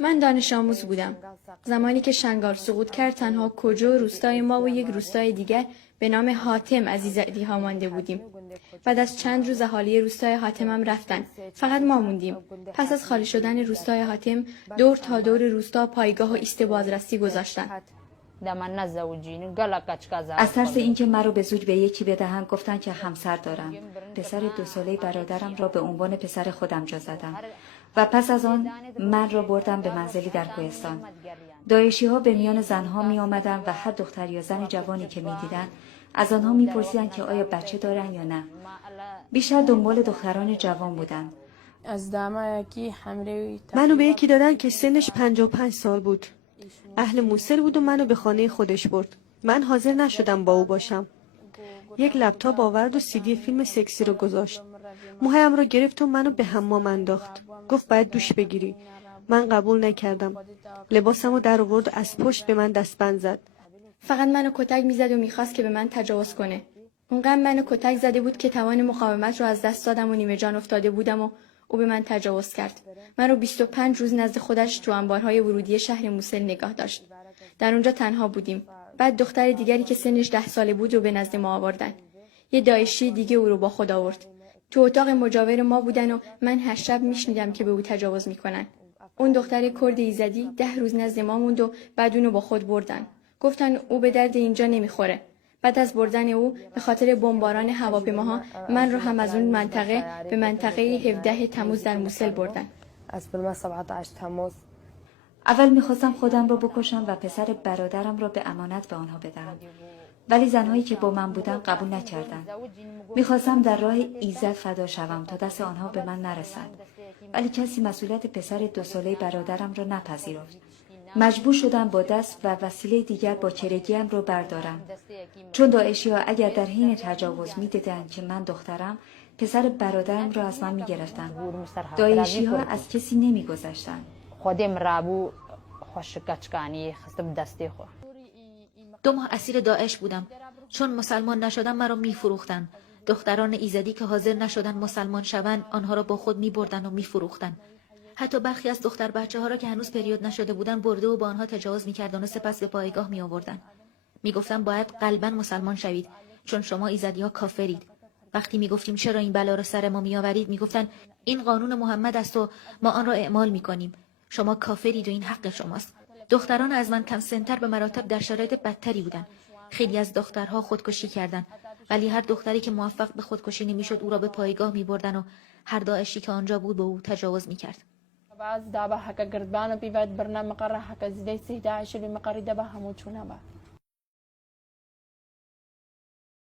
من دانش آموز بودم. زمانی که شنگال سقوط کرد تنها کجو روستای ما و یک روستای دیگر به نام حاتم از ایزدی‌ها مانده بودیم. بعد از چند روز اهالی روستای حاتمم رفتن. فقط ما موندیم. پس از خالی شدن روستای حاتم دور تا دور روستا پایگاه و ایست بازرسی گذاشتن. از ترس اینکه مرا به زوج به یکی بدهند گفتن که همسر دارم. پسر 2 ساله برادرم را به عنوان پسر خودم جا زدم و پس از آن من را بردم به منزلی در کوهستان. داعشی ها به میان زنها می آمدن و هر دختر یا زن جوانی که می دیدن از آنها می پرسیدن که آیا بچه دارن یا نه. بیشتر دنبال دختران جوان بودن. منو به یکی دادن که سنش 55 سال بود. اهل موصل بود و منو به خانه خودش برد. من حاضر نشدم با او باشم. یک لپتاپ آورد و CD فیلم سکسی رو گذاشت. موهایم رو گرفت و منو به حمام انداخت. گفت باید دوش بگیری. من قبول نکردم. لباسمو در آورد و از پشت به من دستبند زد. فقط منو کتک میزد و میخواست که به من تجاوز کنه. اونقدر منو کتک زده بود که توان مقاومت رو از دست دادم و نیمه جان افتاده بودم و او به من تجاوز کرد. من رو 25 روز نزد خودش تو انبارهای ورودی شهر موصل نگاه داشت. در اونجا تنها بودیم. بعد دختر دیگری که سنش 10 ساله بود رو به نزد ما آوردن. یه داعشی دیگه او رو با خود آورد. تو اتاق مجاور ما بودن و من هر شب میشنیدم که به او تجاوز میکنن. اون دختر کرد ایزدی 10 روز نزد ما موند و بعد اونو با خود بردن. گفتن او به درد اینجا نمیخوره. بعد از بردن او به خاطر بمباران هواپیماها من رو هم از اون منطقه به منطقه 17 تموز در موصل بردن. اول میخواستم خودم رو بکشم و پسر برادرم رو به امانت به آنها بدهم. ولی زنهایی که با من بودن قبول نکردند. میخواستم در راه ایزد فدا شوم تا دست آنها به من نرسد. ولی کسی مسئولیت پسر 2 ساله برادرم را نپذیرفت. مجبور شدم با دست و وسیله دیگر با چرگیم رو بردارم. چون داعشی ها اگر در حین تجاوز میدیدند که من دخترم، پسر برادرم را از من میگرفتند. داعشی ها از کسی نمیگذشتند. خودم رابو خوشگچکانی خستم دستی خو. 2 ماه اسیر داعش بودم. چون مسلمان نشدم مرا میفروختن. دختران ایزدی که حاضر نشدن مسلمان شوند آنها را با خود میبردن و میفروختن. حتی برخی از دختر بچه ها را که هنوز پریود نشده بودن برده و با آنها تجاوز میکردن و سپس به پایگاه می آوردن. میگفتن باید قلبا مسلمان شوید چون شما ایزدی ها کافرید. وقتی میگفتیم چرا این بلا را سر ما میآورید میگفتن این قانون محمد است و ما آن را اعمال میکنیم. شما کافرید و این حق شماست. دختران از من کم سنتر به مراتب در شرایط بدتری بودند. خیلی از دخترها خودکشی کردند ولی هر دختری که موفق به خودکشی نمیشد او را به پایگاه میبردن و هر داعشی که آنجا بود به او تجاوز میکرد. بعض دابا حکا گردبانو بیواد برنامه قرار حکا زیده 13 مقری دابا همو چونه با